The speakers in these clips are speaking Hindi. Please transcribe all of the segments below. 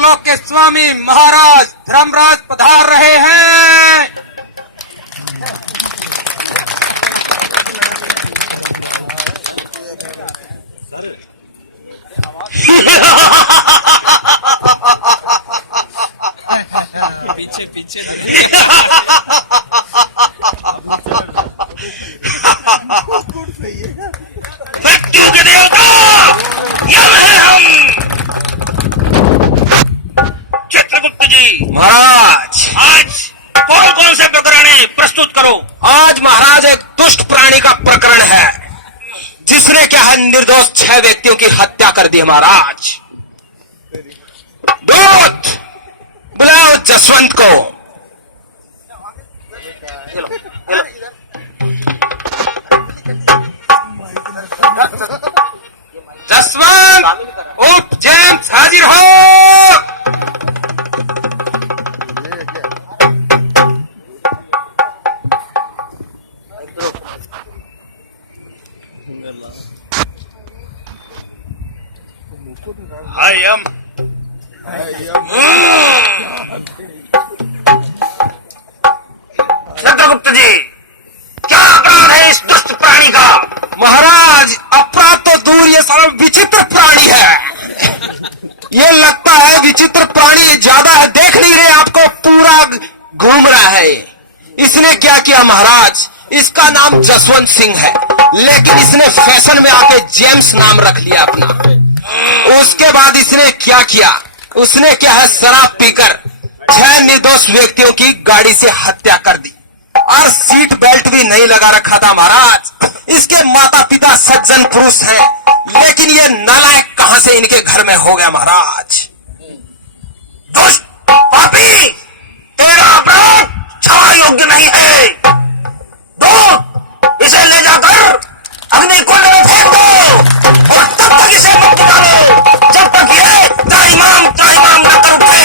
लोक के स्वामी महाराज धर्मराज पधार रहे हैं। पीछे पीछे मृत्यु के देवता यम है हम। चित्रगुप्त जी महाराज, आज कौन कौन से प्रकरण प्रस्तुत करो। आज महाराज एक दुष्ट प्राणी का प्रकरण है, जिसने क्या है निर्दोष 6 व्यक्तियों की हत्या कर दी। महाराज, दूत बुलाओ जसवंत को। जसवंत उठ, जेम्स हाजिर हो। हाय यम। चित्रगुप्त जी, क्या अपराध है इस दुष्ट प्राणी का। महाराज, अपराध तो दूर, ये सारा विचित्र प्राणी है। ये लगता है विचित्र प्राणी ज्यादा है, देख नहीं रहे आपको, पूरा घूम रहा है। इसने क्या किया महाराज, इसका नाम जसवंत सिंह है, लेकिन इसने फैशन में आके जेम्स नाम रख लिया अपना। उसके बाद इसने क्या किया, उसने क्या है शराब पीकर 6 निर्दोष व्यक्तियों की गाड़ी से हत्या कर दी, और सीट बेल्ट भी नहीं लगा रखा था। महाराज, इसके माता पिता सज्जन पुरुष हैं, लेकिन ये नालायक कहां से इनके घर में हो गया। महाराज, दुष्ट पापी, तेरा अपराध क्षमा योग्य नहीं है। दो, इसे ले जाकर अग्निकुंड में फेंक दो, और तब तक इसे मत निकालो जब तक ये त्राहिमाम न कर उठे।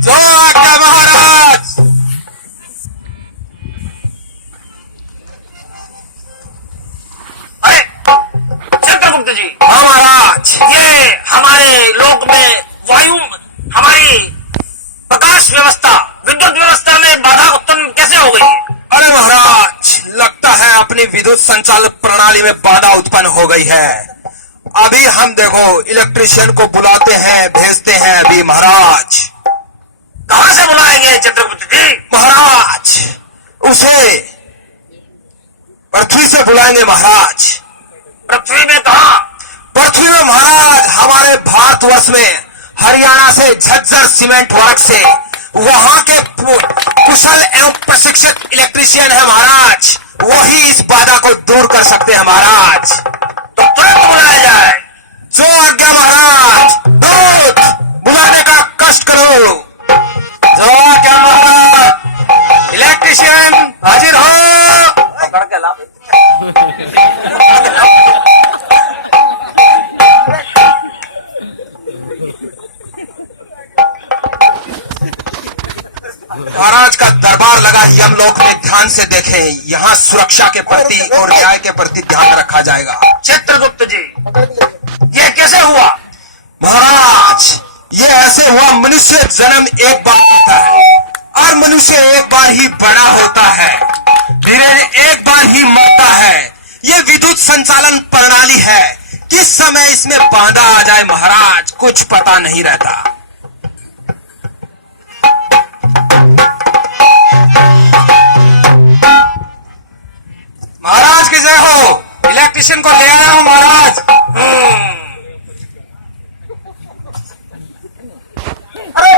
जो आज्ञा महाराज। अरे चित्रगुप्त जी, हाँ महाराज, ये हमारे लोक में वायु, हमारी प्रकाश व्यवस्था, विद्युत व्यवस्था में बाधा उत्पन्न कैसे हो गई है। अरे महाराज, लगता है अपनी विद्युत संचालित प्रणाली में बाधा उत्पन्न हो गई है। अभी हम देखो इलेक्ट्रिशियन को बुलाते हैं, भेजते हैं अभी। महाराज, कहां से बुलाएंगे चित्रगुप्त जी। महाराज, उसे पृथ्वी से बुलाएंगे। महाराज, पृथ्वी में कहा। पृथ्वी में महाराज, हमारे भारतवर्ष में हरियाणा से झज्जर सीमेंट वर्क से वहां के कुशल एवं प्रशिक्षित इलेक्ट्रिशियन है महाराज, वही इस बाधा को दूर कर सकते हैं। महाराज, तो तुरंत बुलाया जाए। जो आज्ञा महाराज। दूत बुलाने का कष्ट करो। जो आज्ञा महाराज। इलेक्ट्रिशियन हाजिर हो। पकड़ के ला। महाराज का दरबार लगा यमलोक में, ध्यान से देखें, यहाँ सुरक्षा के प्रति और न्याय के प्रति ध्यान रखा जाएगा। चित्रगुप्त जी, ये कैसे हुआ। महाराज, ये ऐसे हुआ, मनुष्य जन्म एक बार होता है, और मनुष्य एक बार ही बड़ा होता है, धीरे एक बार ही मरता है। ये विद्युत संचालन प्रणाली है, किस समय इसमें बाधा आ जाए महाराज, कुछ पता नहीं रहता। महाराज की जय हो। इलेक्ट्रिशियन को ले आया हूं महाराज। अरे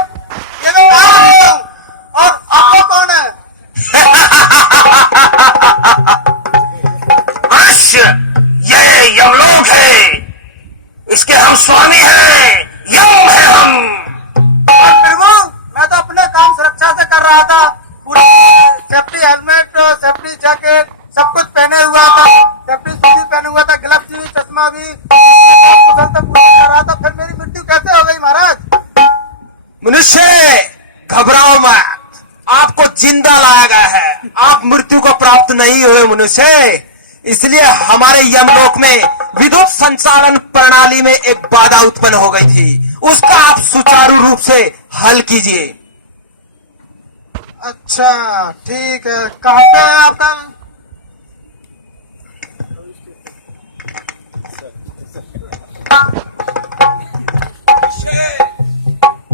ये लोग आ रहे हो, और आपको कौन है। अवश्य ये यमलोक है, इसके हम स्वामी हैं, यम है हम। प्रभु, मैं तो अपने काम सुरक्षा से कर रहा था, पूरा सेफ्टी हेलमेट, सेफ्टी जैकेट सब कुछ पहने हुआ था, सेफ्टी शूज भी पहने हुआ था, ग्लव्स भी, चश्मा भी, कुशल से पूरा कर रहा था। फिर मेरी मृत्यु कैसे हो गई महाराज। मनुष्य घबराओ मत, आपको जिंदा लाया गया है, आप मृत्यु को प्राप्त नहीं हुए मनुष्य। इसलिए हमारे यमलोक में विद्युत संचालन प्रणाली में एक बाधा उत्पन्न हो गई थी, उसका आप सुचारू रूप से हल कीजिए। अच्छा ठीक है, कहाँ पे है आपका?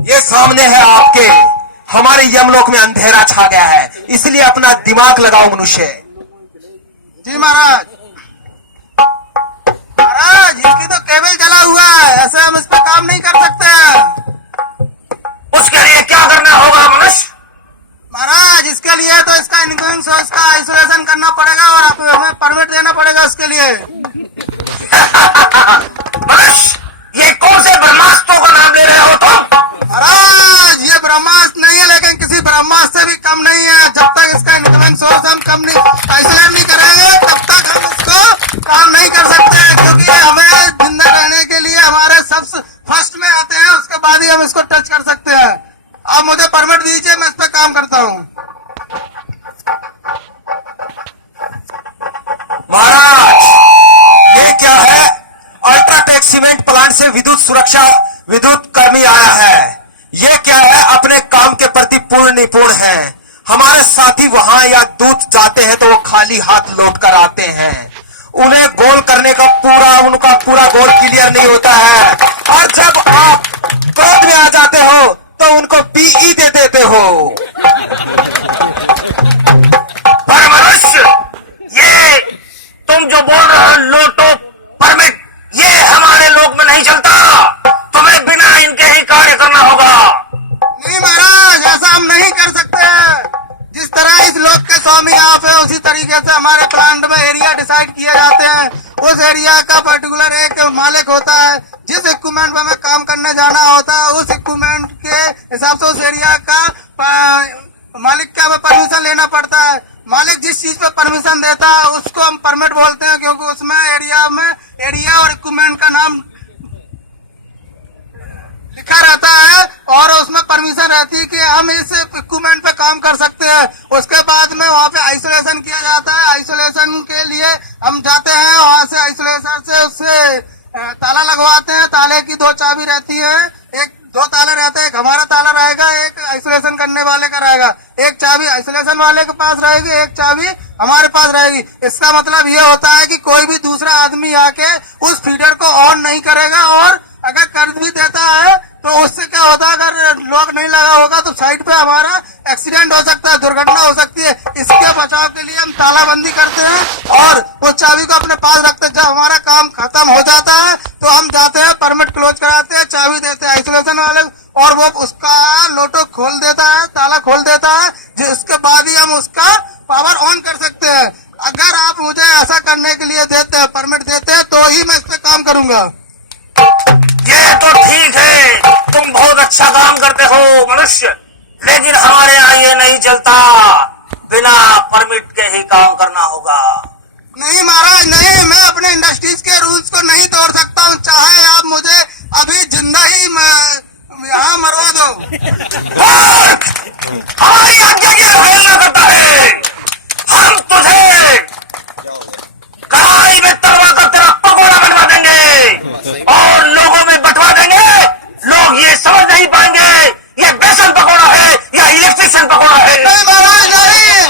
ये सामने है आपके। हमारे यमलोक में अंधेरा छा गया है, इसलिए अपना दिमाग लगाओ मनुष्य। जी महाराज। महाराज इसकी तो केबल जला हुआ है, ऐसे हम इस पे काम नहीं कर सकते हैं। उसके लिए क्या करना होगा मनुष्य? महाराज इसके लिए तो इसका इनक्लूडिंग इसका आइसोलेशन करना पड़ेगा और आप हमें परमिट देना पड़ेगा उसके लिए। मनुष्य ये कौन से ब्रह्मास्त्रों का नाम ले रहे हो तुम? महाराज ये ब्रह्मास्त्र नहीं है, लेकिन किसी ब्रह्मास्त्र से भी कम नहीं है। जब तक इसका इनकमिंग सोर्स हम कम नहीं आइसोलेट नहीं करेंगे तब तक हम इसको काम नहीं कर सकते हैं, क्योंकि हमें जिंदा रहने के लिए हमारे सब फर्स्ट में आते हैं, उसके बाद ही हम इसको टच कर सकते हैं। आप मुझे परमिट दीजिए, मैं इस पर काम करता हूँ। महाराज ये क्या है? अल्ट्राटेक सीमेंट प्लांट से विद्युत कर्मी आया है। ये क्या है? अपने काम के प्रति पूर्ण निपुण है। हमारे साथी वहां या दूत जाते हैं तो वो खाली हाथ लौट कर आते हैं। उन्हें गोल करने का उनका पूरा गोल क्लियर नहीं होता है, और जब आप क्रोध में आ जाते हो तो उनको पीई दे देते हो। पर मनुष्य ये तुम जो बोल रहे हो लोटो परमिट, ये हमारे लोक में नहीं चलता। तुम्हें बिना इनके ही कार्य करना होगा। नहीं महाराज, ऐसा हम नहीं कर सकते हैं। जिस तरह इस लोक के स्वामी आप है, उसी तरीके से हमारे प्लांट में एरिया डिसाइड किए जाते हैं। उस एरिया का पर्टिकुलर एक मालिक होता है। जिस इक्विपमेंट में हमें काम करने जाना होता है, उस इक्विपमेंट के हिसाब से उस एरिया का मालिक का हमें परमिशन लेना पड़ता है। मालिक जिस चीज पे परमिशन देता है उसको हम परमिट बोलते हैं, क्योंकि उसमें एरिया और इक्विपमेंट का नाम लिखा रहता है और उसमें परमिशन रहती है कि हम इस इक्विपमेंट पे काम कर सकते हैं। उसके बाद में वहाँ पे आइसोलेशन किया जाता है। आइसोलेशन के लिए हम जाते हैं, वहाँ से आइसोलेशन से उससे ताला लगवाते हैं। ताले की 2 चाबी रहती है, 2 ताले रहते हैं, एक हमारा ताला रहेगा, एक आइसोलेशन करने वाले का रहेगा। एक चाबी आइसोलेशन वाले के पास रहेगी, एक चाबी हमारे पास रहेगी। इसका मतलब ये होता है कि कोई भी दूसरा आदमी आके उस फीडर को ऑन नहीं करेगा, और अगर कर भी देता है तो उससे क्या होता है, अगर लॉक नहीं लगा होगा तो साइड पे हमारा एक्सीडेंट हो सकता है, दुर्घटना हो सकती है। इसके बचाव के लिए हम तालाबंदी करते हैं और उस चाबी को अपने पास रखते हैं। जब हमारा काम खत्म हो जाता है तो हम जाते हैं, परमिट क्लोज कराते हैं, चाबी देते हैं आइसोलेशन वाले, और वो उसका लोटो खोल देता है, ताला खोल देता है, जिसके बाद ही हम उसका पावर ऑन कर सकते हैं। अगर आप मुझे ऐसा करने के लिए देते हैं, परमिट देते हैं, तो ही मैं इस पे काम करूंगा। ये तो ठीक है, तुम बहुत अच्छा काम करते हो मनुष्य, लेकिन हमारे यहाँ ये नहीं चलता। बिना परमिट के ही काम करना होगा। नहीं महाराज नहीं, मैं अपने इंडस्ट्रीज के रूल्स को नहीं तोड़ सकता हूँ। चाहे आप मुझे अभी जिंदा ही यहाँ मरवा दो। हमारी आज्ञा की अवहेलना करता है। हम तुझे कढ़ाई में तलवा कर तेरा पकौड़ा बनवा देंगे और लोगों में बंटवा देंगे। लोग ये समझ नहीं पाएंगे ये बेसन पकौड़ा है या इलेक्ट्रिशियन पकौड़ा है। नहीं महाराज नहीं,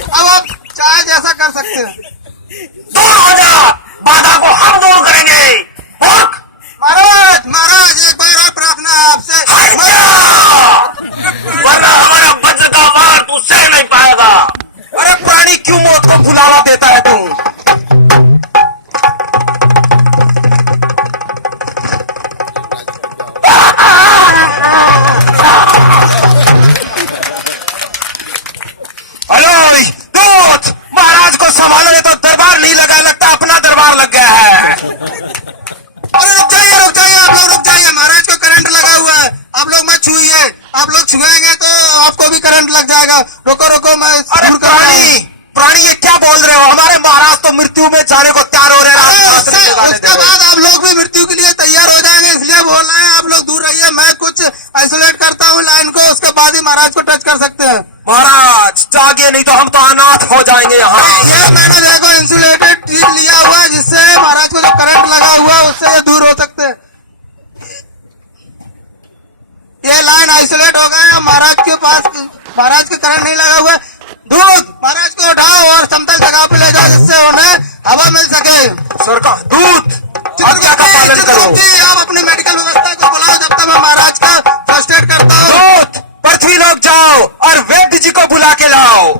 अब आप चाहे जैसा कर सकते हैं। दूर हो जा, बाधा को हम दूर करेंगे। महाराज एक बार और प्रार्थना है आपसे, वरना हमारा वज्र का वार तू सह नहीं पाएगा। अरे प्राणी क्यों मौत को बुलावा देता है तू? हेलो दूत, महाराज को संभालने तो दरबार नहीं लगा, लगता अपना दरबार लग गया है। अरे रुक जाइए आप लोग रुक जाइए। महाराज को करंट लगा हुआ है, आप लोग मत छुइए। आप लोग छुएंगे तो आपको भी करंट लग जाएगा। रोको मैं अरे दूर कर रहा हूं। प्राणी ये क्या बोल रहे हो? हमारे महाराज तो मृत्यु में जाने को तैयार हो रहे हैं। उसके बाद आप लोग भी मृत्यु के लिए तैयार हो जाएंगे, इसलिए बोल रहे हैं आप लोग दूर रहिए। मैं कुछ आइसोलेट करता हूँ लाइन को, उसके बाद ही महाराज को टच कर सकते हैं। महाराज जागिए, नहीं तो हम तो अनाथ हो जाएंगे यहाँ। ये मैंने देखो इंसुलेटेड टीप लिया हुआ है, जिससे महाराज को जो करंट लगा हुआ है उससे ये दूर हो सकते हैं। महाराज के करंट नहीं लगा हुआ है। दूध महाराज को उठाओ और समतल जगह पे ले जाओ, जिससे उन्हें हवा मिल सके। सरकार दूध आज्ञा का पालन करो। जी आप अपनी मेडिकल व्यवस्था को बुलाओ, जब तक मैं महाराज का फर्स्ट एड करता हूँ। दूध पृथ्वी लोग जाओ और वैद्य जी को बुला के लाओ।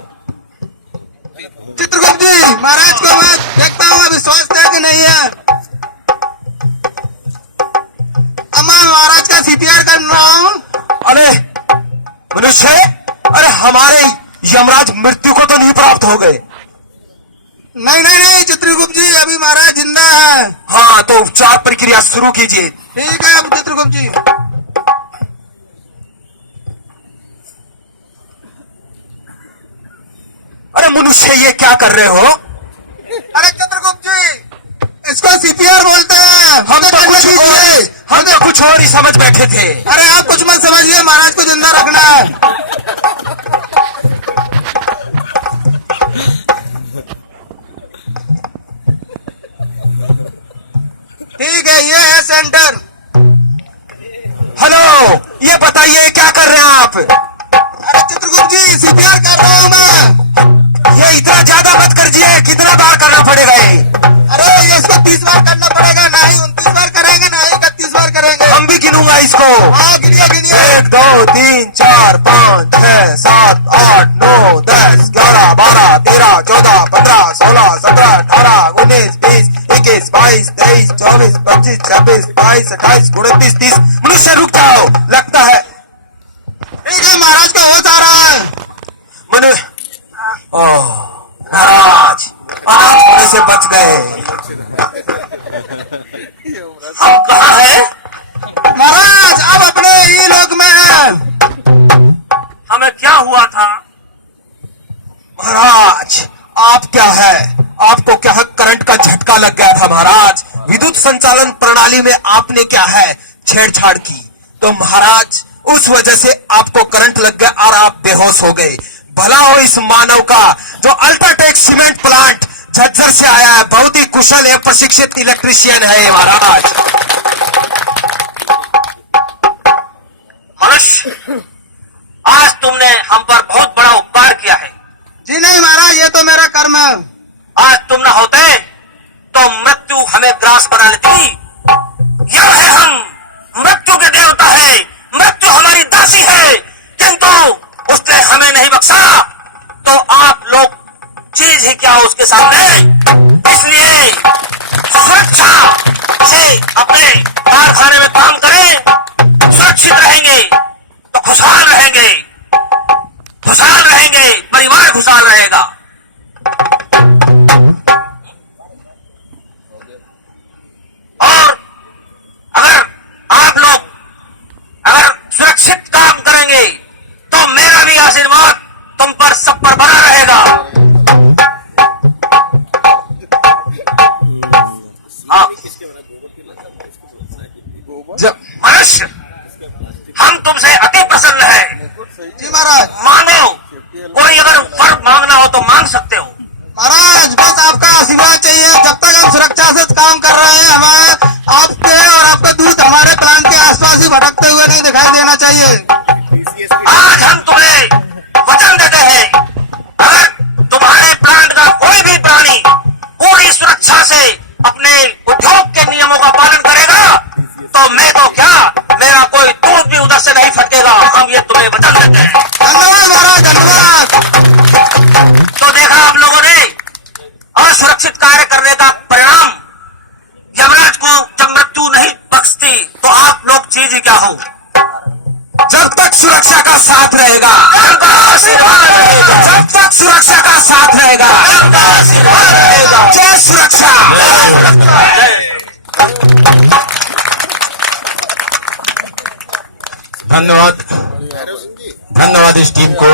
चित्रगुप्त जी महाराज को मैं देखता हूँ अभी स्वस्थ है कि नहीं है। अब मैं महाराज का सीपीआर कर रहा हूँ। अरे मनुष्य, अरे हमारे यमराज मृत्यु को तो नहीं प्राप्त हो गए? नहीं नहीं नहीं चित्रगुप्त जी, अभी महाराज जिंदा है। हाँ तो उपचार प्रक्रिया शुरू कीजिए। ठीक है अब चित्रगुप्त जी। अरे मनुष्य ये क्या कर रहे हो? अरे चित्रगुप्त जी इसको सीपीआर बोलते हैं। हम तो कुछ और ही समझ बैठे थे। अरे आप कुछ मत समझिए, महाराज को जिंदा रखना है। ठीक है ये है सेंटर। हेलो, ये बताइए क्या कर रहे हैं आप? अरे चित्रगुप्त जी सीपीआर कर रहा हूँ मैं। ये इतना ज्यादा मत करिए, कितना बार करना पड़ेगा ये? अरे ये इसको 30 बार करना पड़ेगा, ना ही 29 बार करेंगे ना ही 31 बार करेंगे। हम भी गिनूंगा इसको। हाँ गिनिए गिनिए। 1 2 3 4 5 6 7 8 9 10 11 12 13 14 15 16 17 18 19 20 21 22 23 24 25 26 22 28 29 30। मनुष्य रुक जाओ, लगता है ठीक है महाराज को होश आ रहा है। मनु महाराज अनाथ होने से बच गए। हम कहाँ हैं? महाराज आप अपने ही लोक में हैं। हमें क्या हुआ था? महाराज आप क्या है, आपको क्या है, करंट का झटका लग गया था महाराज। विद्युत संचालन प्रणाली में आपने क्या है छेड़छाड़ की, तो महाराज उस वजह से आपको करंट लग गया और आप बेहोश हो गए। भला हो इस मानव का जो अल्ट्राटेक सीमेंट प्लांट झज्जर से आया है, बहुत ही कुशल है, प्रशिक्षित इलेक्ट्रीशियन है महाराज। मनुष्य आज तुमने हम पर बहुत बड़ा उपकार किया है। जी नहीं महाराज ये तो मेरा कर्म है। आज तुम न होते तो मृत्यु हमें ग्रास बना लेती। यह है हम, मृत्यु के देवता है, मृत्यु हमारी दासी है, किंतु उसने हमें नहीं बख्शा। तो आप लोग चीज ही क्या हो उसके सामने। इसलिए सुरक्षा से अपने कारखाने में काम करें, सुरक्षित रहेंगे तो खुशहाल रहेंगे, खुशहाल रहेंगे परिवार खुशहाल रहेगा। और अगर आप लोग अगर सुरक्षित काम करेंगे तो मेरा भी आशीर्वाद तुम पर सब पर बना रहेगा। हाँ। जब मनुष्य हम तुमसे अति प्रसन्न है। जी महाराज। मांगो, कोई अगर वर मांगना हो तो मांग सकते हो। महाराज बस आपका आशीर्वाद चाहिए। जब तक हम सुरक्षा से काम कर रहे हैं हमें आपके और आपका दूध हमारे प्लांट के आसपास ही भटकते हुए नहीं दिखाई देना चाहिए। आज हम तुम्हें वचन देते हैं, अगर तुम्हारे प्लांट का कोई भी प्राणी पूरी सुरक्षा से अपने उद्योग के नियमों का पालन करेगा तो मैं तो क्या, मेरा कोई दूध भी उधर से नहीं फटकेगा। हम ये तुम्हें वचन देते हैं। धन्यवाद महाराज धन्यवाद। तो देखा आप लोगों ने, असुरक्षित कार्य करने का परिणाम यमराज को जब मृत्यु नहीं बख्शती तो आप लोग चीज ही क्या हो। जब तक सुरक्षा का साथ रहेगा, उनका आशीर्वाद रहेगा, जब तक सुरक्षा का साथ रहेगा, उनका आशीर्वाद रहेगा। जय सुरक्षा। धन्यवाद, धन्यवाद इस टीम को।